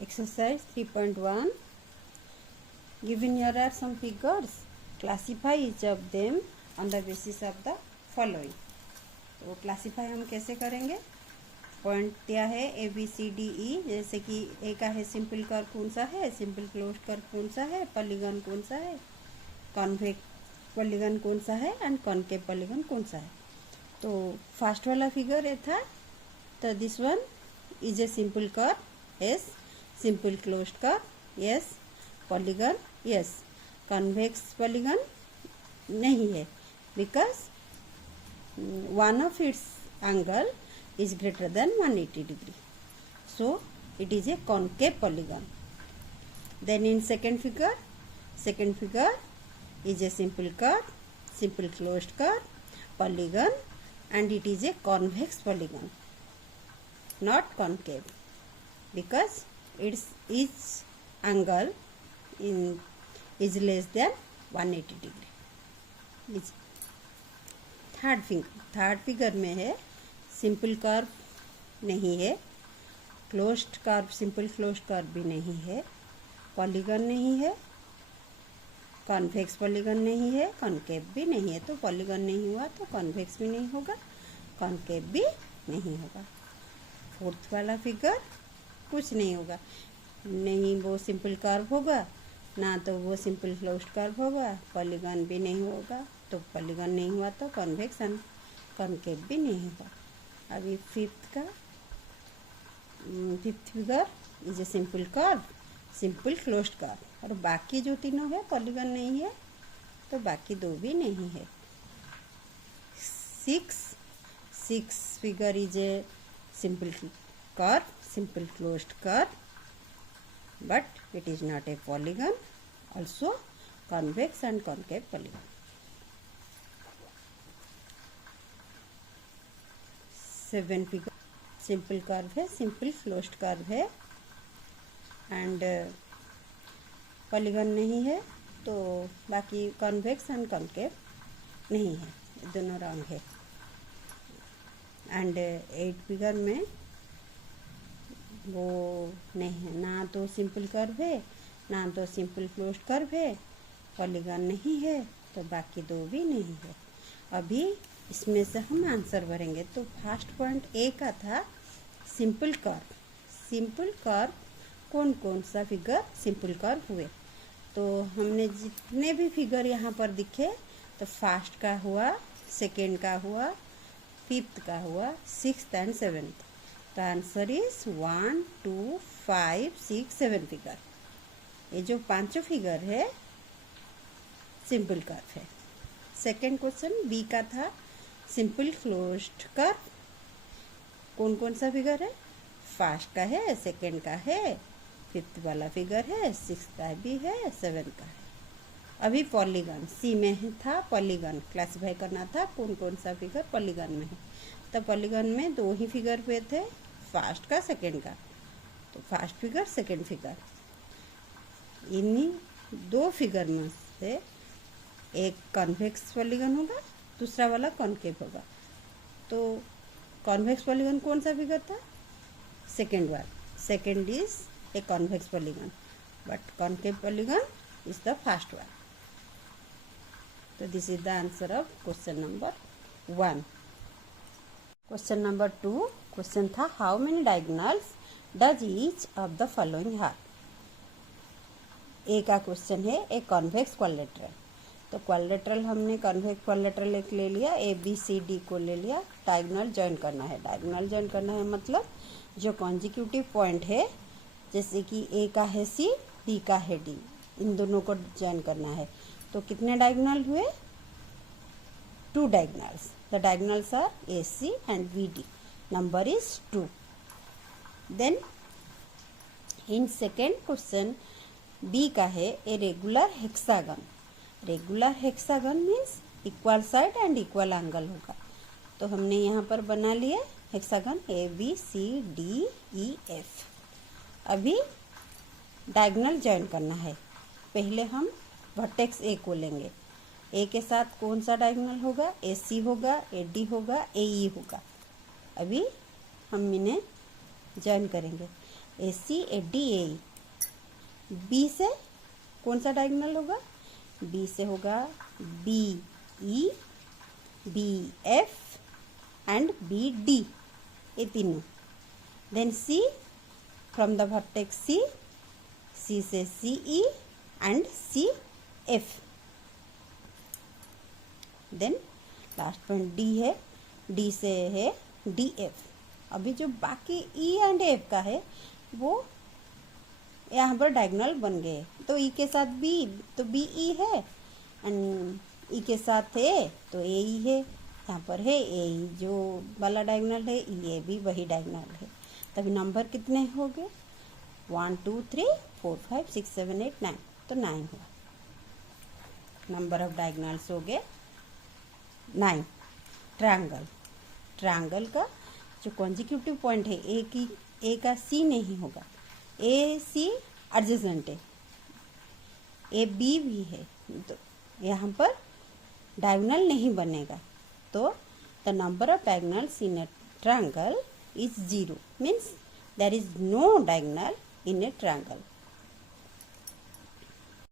Exercise 3.1. Given here are some figures. Classify each of them on the basis of the following. तो classify हम कैसे करेंगे? Point दिया है ए बी सी डी ई, जैसे कि ए का है सिंपल कर्व कौन सा है, सिंपल क्लोज्ड कर्व कौन सा है, पॉलीगन कौन सा है, कॉन्वेक्स पॉलीगन कौन सा है एंड कॉन्केव पॉलीगन कौन सा है. तो फर्स्ट वाला फिगर ये था, तो this one is a simple curve, yes. Simple closed curve, yes. Polygon, yes. Convex polygon नहीं है, because one of its angle is greater than 180 degree, so it is a concave polygon. Then in second figure is a simple curve, simple closed curve, polygon, and it is a convex polygon, not concave, because its angle is less than 180 degree. Third figure में है simple curve नहीं है, closed curve simple closed curve भी नहीं है, polygon नहीं है, convex polygon नहीं है, कॉन्केव भी नहीं है. तो पॉलीगन नहीं हुआ तो कॉन्वेक्स भी नहीं होगा, कॉन्केव भी नहीं होगा. फोर्थ वाला फिगर कुछ नहीं होगा, नहीं वो सिंपल कर्व होगा, ना तो वो सिंपल क्लोज्ड कर्व होगा, पॉलीगन भी नहीं होगा. तो पॉलीगन नहीं हुआ तो कॉन्वेक्स एंड कॉन्केव भी नहीं होगा. अभी fifth figure is a simple curve, simple closed curve, और बाकी जो तीनों है पॉलीगन नहीं है, तो बाकी दो भी नहीं है. Six figure is a simple curve, simple closed curve, but it is not a polygon, also convex and concave polygon. Seven figure simple curve है, सिंपल क्लोज्ड कर्व है, एंड पॉलीगन नहीं है, तो बाकी कॉन्वेक्स एंड कॉन्केव नहीं है, दोनों wrong है. एंड एट फिगर में वो नहीं है, ना तो सिंपल कर्व है, ना तो सिंपल क्लोज्ड कर्व है, पॉलीगन नहीं है, तो बाकी दो भी नहीं है. अभी इसमें से हम आंसर भरेंगे. तो फर्स्ट पॉइंट ए का था सिंपल कर्व. सिंपल कर्व कौन कौन सा फिगर सिंपल कर्व हुए? तो हमने जितने भी फिगर यहाँ पर दिखे, तो फर्स्ट का हुआ, सेकेंड का हुआ, फिफ्थ का हुआ, सिक्स्थ एंड सेवेंथ. तो आंसर इज 1, 2, 5, 6, 7 फिगर. ये जो पांचों फिगर है सिंपल कर्व है. सेकेंड क्वेश्चन बी का था सिंपल क्लोज्ड कर्व. कौन कौन सा फिगर है? फर्स्ट का है, सेकेंड का है, फिफ्थ वाला फिगर है, सिक्स का भी है, सेवन का है. अभी पॉलीगन सी में था, पॉलीगन क्लासीफाई करना था कौन कौन सा फिगर पॉलीगन में है. तो पॉलीगन में दो ही फिगर हुए थे, फर्स्ट का सेकेंड का. तो फर्स्ट फिगर सेकेंड फिगर, इन्हीं दो फिगर में से एक कॉन्वेक्स पॉलीगन होगा, दूसरा वाला कॉन्केव होगा. तो कॉन्वेक्स पॉलीगन कौन सा फिगर था? सेकेंड वाला. Second is a convex polygon, but concave polygon is the first one. तो this is the answer of question number 1. Question number 2 question था how many diagonals does each of the following have. A का question है a convex quadrilateral. तो quadrilateral हमने convex quadrilateral एक ले लिया, ए B C D को ले लिया. डायगोनल जॉइन करना है. डायगोनल जॉइन करना है मतलब जो कॉन्जिक्यूटिव पॉइंट है, जैसे कि ए का है सी, डी का है डी, इन दोनों को जॉइन करना है. तो कितने डायगोनल हुए? 2 diagonals. The diagonals are A C and B D. Number is 2. Then in second question B का है a regular hexagon. Regular hexagon means equal side and equal angle होगा. तो हमने यहाँ पर बना लिया hexagon A B C D E F. अभी डायगोनल जॉइन करना है. पहले हम वर्टेक्स ए को लेंगे. ए के साथ कौन सा डायगोनल होगा? ए सी होगा, ए डी होगा, ए ई होगा. अभी हम इन्हें जॉइन करेंगे. ए सी A D A E. B से कौन सा डायगोनल होगा? बी से होगा B E, B F and B D, ये तीनों। Then C from the vertex C, C से C E and C F. Then last point D है, डी से है डी एफ। अभी जो बाकी ई एंड एफ का है वो यहाँ पर डायगोनल बन गए। तो ई के साथ बी तो बी ई है, एंड ई के साथ ए तो ए ई है। यहाँ पर है ए ई जो वाला डायगोनल है, ये भी वही डायगोनल है। तभी नंबर कितने हो गए? 1 2 3 4 5 6 7 8 9, तो 9 हुआ। नंबर ऑफ डायगोनल्स हो गए 9। ट्रायंगल, ट्रायंगल का जो कॉन्जिक्यूटिव पॉइंट है ए का सी नहीं होगा, ए सी एडजेसेंट है, ए बी भी है, तो यहाँ पर डायगोनल नहीं बनेगा। तो the number of diagonals in A triangle is 0, means there is no diagonal in a triangle.